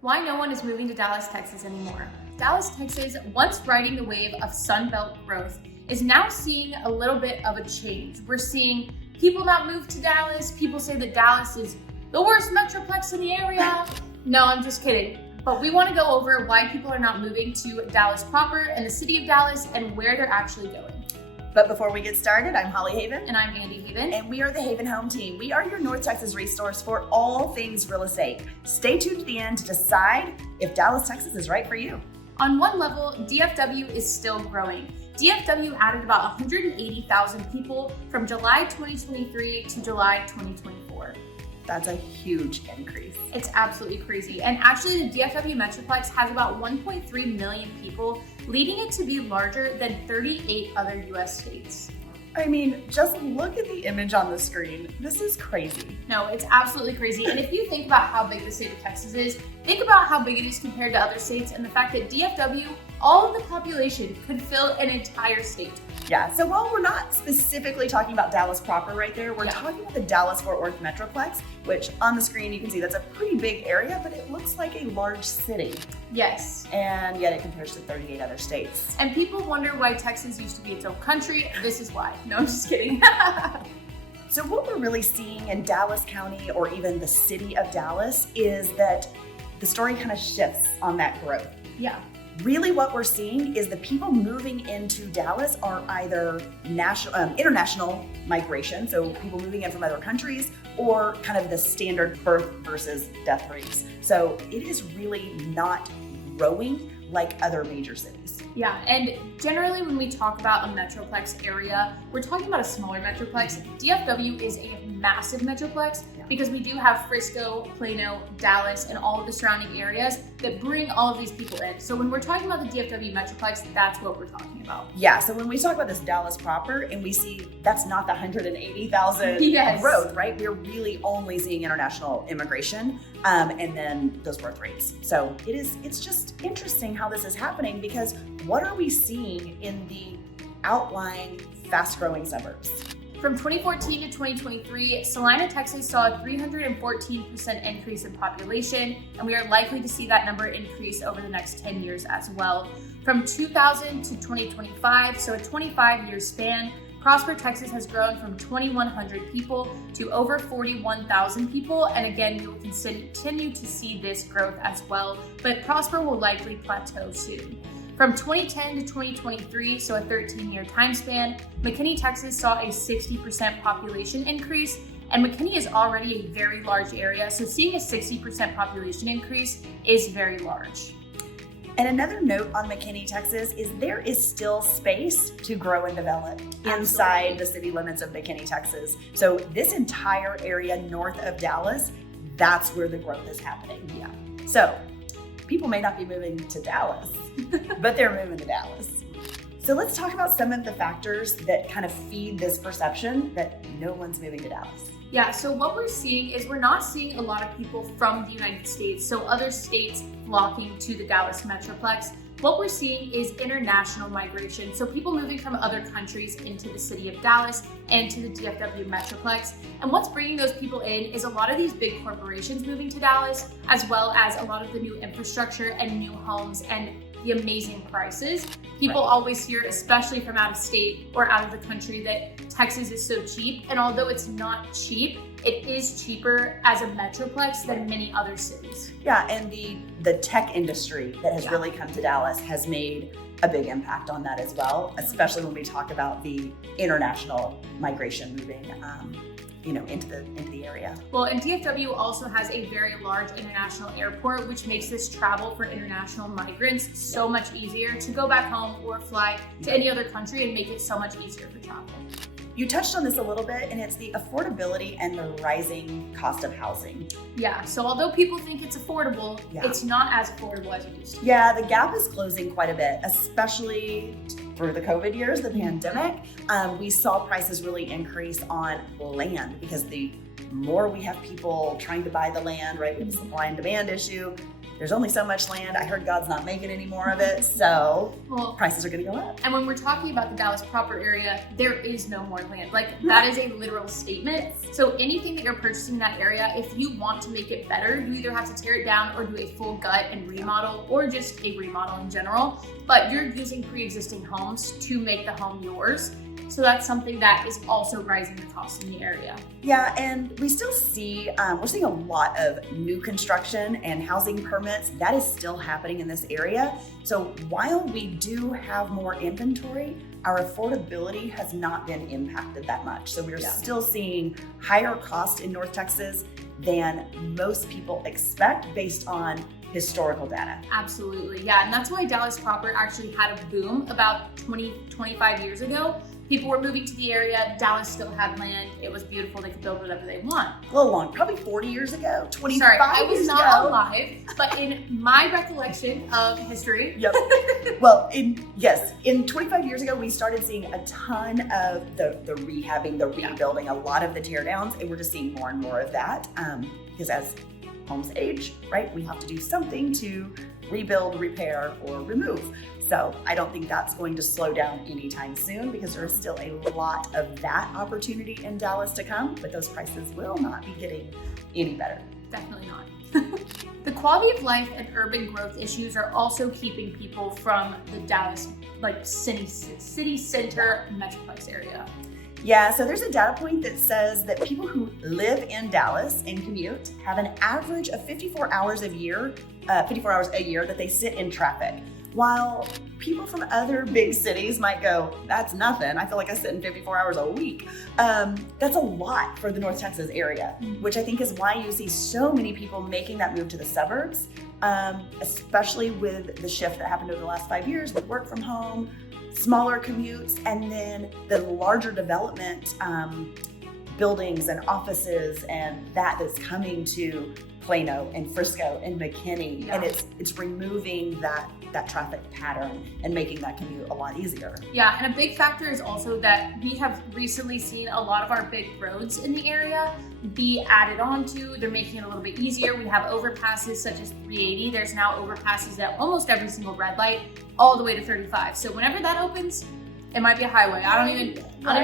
Why no one is moving to Dallas, Texas anymore. Dallas, Texas, once riding the wave of Sunbelt growth, is now seeing a little bit of a change. We're seeing people not move to Dallas. People say that Dallas is the worst Metroplex in the area. No, I'm just kidding. But we want to go over why people are not moving to Dallas proper and the city of Dallas and where they're actually going. But before we get started, I'm Holly Haven. And I'm Andy Haven. And we are the Haven Home Team. We are your North Texas resource for all things real estate. Stay tuned to the end to decide if Dallas, Texas is right for you. On one level, DFW is still growing. DFW added about 180,000 people from July 2023 to July 2024. That's a huge increase. It's absolutely crazy. And actually, the DFW Metroplex has about 1.3 million people, leading it to be larger than 38 other US states. I mean, just look at the image on the screen. This is crazy. No, it's absolutely crazy. And if you think about how big the state of Texas is, think about how big it is compared to other states and the fact that DFW, all of the population could fill an entire state. Yeah, so while we're not specifically talking about Dallas proper right there, we're talking about the Dallas-Fort Worth Metroplex, which on the screen you can see that's a pretty big area, but it looks like a large city. Yes. And yet it compares to 38 other states. And people wonder why Texas used to be its own country. This is why. No, I'm just kidding. So what we're really seeing in Dallas County or even the city of Dallas is that the story kind of shifts on that growth. Yeah. Really what we're seeing is the people moving into Dallas are either international migration, so people moving in from other countries, or kind of the standard birth versus death rates. So it is really not growing like other major cities. Yeah, and generally when we talk about a Metroplex area, we're talking about a smaller Metroplex. DFW is a massive Metroplex because we do have Frisco, Plano, Dallas, and all of the surrounding areas that bring all of these people in. So when we're talking about the DFW Metroplex, that's what we're talking about. Yeah, so when we talk about this Dallas proper and we see that's not the 180,000 yes. growth, right? We're really only seeing international immigration and then those birth rates. So it's just interesting how this is happening because what are we seeing in the outlying fast-growing suburbs? From 2014 to 2023, Salina, Texas saw a 314% increase in population, and we are likely to see that number increase over the next 10 years as well. From 2000 to 2025, so a 25-year span, Prosper, Texas has grown from 2,100 people to over 41,000 people, and again, you will continue to see this growth as well, but Prosper will likely plateau soon. From 2010 to 2023, so a 13-year time span, McKinney, Texas saw a 60% population increase, and McKinney is already a very large area, so seeing a 60% population increase is very large. And another note on McKinney, Texas is there is still space to grow and develop inside the city limits of McKinney, Texas. So this entire area north of Dallas, that's where the growth is happening. Yeah. So people may not be moving to Dallas, but they're moving to Dallas. So let's talk about some of the factors that kind of feed this perception that no one's moving to Dallas. Yeah, so what we're seeing is we're not seeing a lot of people from the United States, so other states flocking to the Dallas Metroplex. What we're seeing is international migration, so people moving from other countries into the city of Dallas and to the DFW Metroplex. And what's bringing those people in is a lot of these big corporations moving to Dallas, as well as a lot of the new infrastructure and new homes and the amazing prices. People always hear, especially from out of state or out of the country, that Texas is so cheap. And although it's not cheap, it is cheaper as a Metroplex than many other cities. Yeah, and the tech industry that has really come to Dallas has made a big impact on that as well, especially when we talk about the international migration moving into the area. Well, and DFW also has a very large international airport, which makes this travel for international migrants so much easier to go back home or fly to any other country and make it so much easier for travel. You touched on this a little bit, and it's the affordability and the rising cost of housing. Yeah, so although people think it's affordable, it's not as affordable as it used to be. Yeah, the gap is closing quite a bit, especially through the COVID years, the pandemic. We saw prices really increase on land because the more we have people trying to buy the land, right, with the supply and demand issue, there's only so much land. I heard God's not making any more of it, so prices are going to go up. And when we're talking about the Dallas proper area, there is no more land. Like, that is a literal statement. So anything that you're purchasing in that area, if you want to make it better, you either have to tear it down or do a full gut and remodel, or just a remodel in general. But you're using pre-existing homes to make the home yours. So that's something that is also rising the cost in the area. Yeah, and we still see, we're seeing a lot of new construction and housing permits. That is still happening in this area. So while we do have more inventory, our affordability has not been impacted that much. So we're still seeing higher cost in North Texas than most people expect based on historical data. Absolutely, yeah. And that's why Dallas proper actually had a boom about 25 years ago. People were moving to the area. Dallas still had land. It was beautiful. They could build whatever they want. A little long, probably 40 years ago, 25 years ago. Sorry, I was not alive, but in my recollection of history. Yep. Well, in 25 years ago, we started seeing a ton of the rehabbing, the rebuilding, a lot of the tear downs, and we're just seeing more and more of that because as homes age, right, we have to do something to rebuild, repair, or remove. So I don't think that's going to slow down anytime soon because there is still a lot of that opportunity in Dallas to come, but those prices will not be getting any better. Definitely not. The quality of life and urban growth issues are also keeping people from the Dallas city center Metroplex area. Yeah, so there's a data point that says that people who live in Dallas and commute have an average of 54 hours a year that they sit in traffic. While people from other big cities might go, that's nothing. I feel like I sit in 54 hours a week. That's a lot for the North Texas area, which I think is why you see so many people making that move to the suburbs, especially with the shift that happened over the last 5 years with work from home, smaller commutes, and then the larger development buildings and offices and that's coming to Plano and Frisco and McKinney. Yeah. And it's removing that traffic pattern and making that commute a lot easier. Yeah, and a big factor is also that we have recently seen a lot of our big roads in the area be added onto. They're making it a little bit easier. We have overpasses such as 380. There's now overpasses at almost every single red light, all the way to 35. So whenever that opens, it might be a highway. I don't even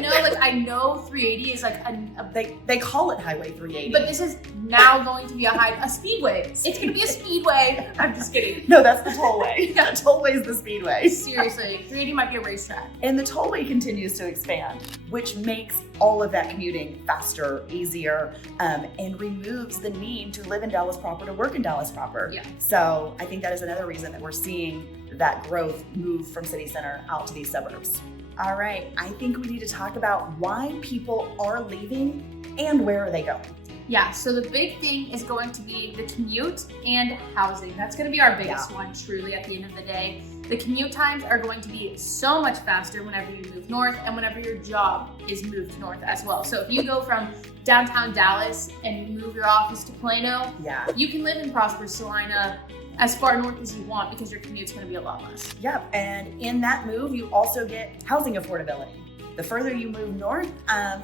know. Like, I know 380 is like they call it Highway 380. But this is now going to be a speedway. It's going to be a speedway. I'm just kidding. No, that's the tollway. Yeah. The tollway is the speedway. Seriously, 380 might be a racetrack. And the tollway continues to expand, which makes all of that commuting faster, easier, and removes the need to live in Dallas proper to work in Dallas proper. Yeah. So I think that is another reason that we're seeing that growth move from city center out to these suburbs. All right, I think we need to talk about why people are leaving and where are they going. Yeah, so the big thing is going to be the commute and housing. That's going to be our biggest one, truly, at the end of the day. The commute times are going to be so much faster whenever you move north and whenever your job is moved north as well. So if you go from downtown Dallas and you move your office to Plano, you can live in prosperous Salina as far north as you want because your commute's going to be a lot less. Yep, and in that move, you also get housing affordability. The further you move north,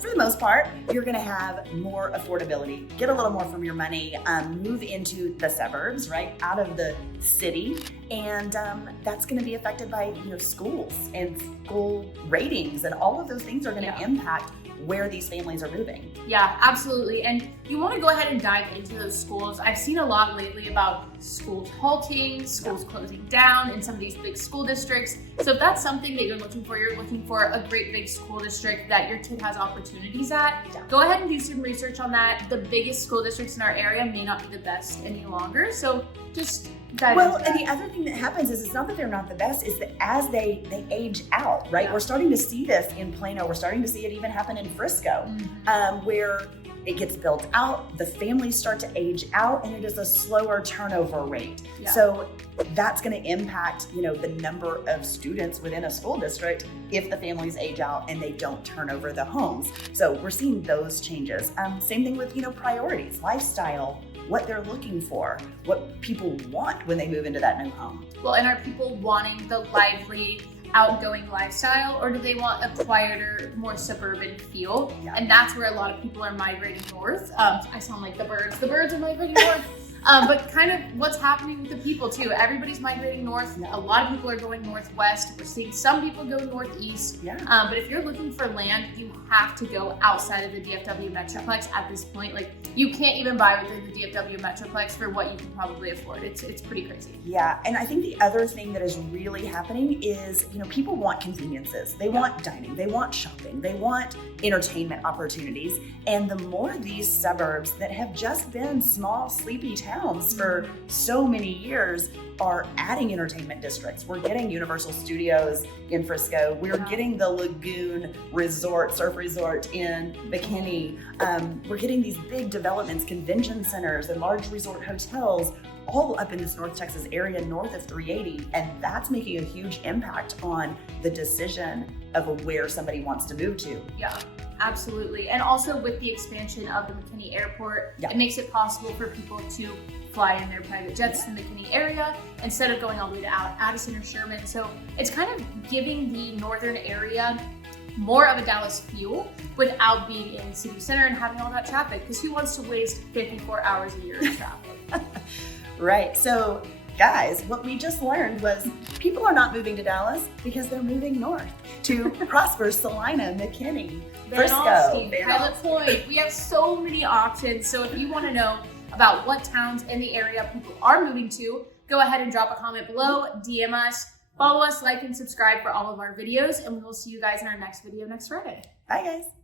for the most part, you're going to have more affordability, get a little more from your money, move into the suburbs, right, out of the city, and that's going to be affected by schools and school ratings, and all of those things are going to impact where these families are moving. Yeah, absolutely. And you want to go ahead and dive into those schools. I've seen a lot lately about schools halting, schools closing down in some of these big school districts. So if that's something that you're looking for a great big school district that your kid has opportunities at, go ahead and do some research on that. The biggest school districts in our area may not be the best any longer. So just dive into that. And the other thing that happens is it's not that they're not the best, is that as they age out, right? Yeah. We're starting to see this in Plano. We're starting to see it even happen in Frisco, where it gets built out, the families start to age out, and it is a slower turnover rate. Yeah. So that's going to impact, the number of students within a school district if the families age out and they don't turn over the homes. So we're seeing those changes. Same thing with, priorities, lifestyle, what they're looking for, what people want when they move into that new home. Well, and are people wanting the lively, outgoing lifestyle, or do they want a quieter, more suburban feel? Yeah. And that's where a lot of people are migrating north. I sound like the birds. The birds are migrating north. But kind of what's happening with the people too. Everybody's migrating north. A lot of people are going northwest. We're seeing some people go northeast. Yeah. But if you're looking for land, you have to go outside of the DFW Metroplex at this point. Like, you can't even buy within the DFW Metroplex for what you can probably afford. It's pretty crazy. Yeah, and I think the other thing that is really happening is, people want conveniences. They want dining, they want shopping, they want entertainment opportunities. And the more these suburbs that have just been small, sleepy towns for so many years are adding entertainment districts. We're getting Universal Studios in Frisco. We're getting the Lagoon Resort, surf resort in McKinney. We're getting these big developments, convention centers and large resort hotels all up in this North Texas area north of 380. And that's making a huge impact on the decision of where somebody wants to move to. Yeah. Absolutely. And also with the expansion of the McKinney Airport, it makes it possible for people to fly in their private jets in the McKinney area instead of going all the way to Addison or Sherman. So it's kind of giving the northern area more of a Dallas feel without being in city center and having all that traffic, because who wants to waste 54 hours a year in traffic? Right. So guys, what we just learned was people are not moving to Dallas because they're moving north to Prosper, Salina, McKinney, Frisco, Pilot Point. We have so many options. So if you want to know about what towns in the area people are moving to, go ahead and drop a comment below, DM us, follow us, like, and subscribe for all of our videos, and we will see you guys in our next video next Friday. Bye, guys.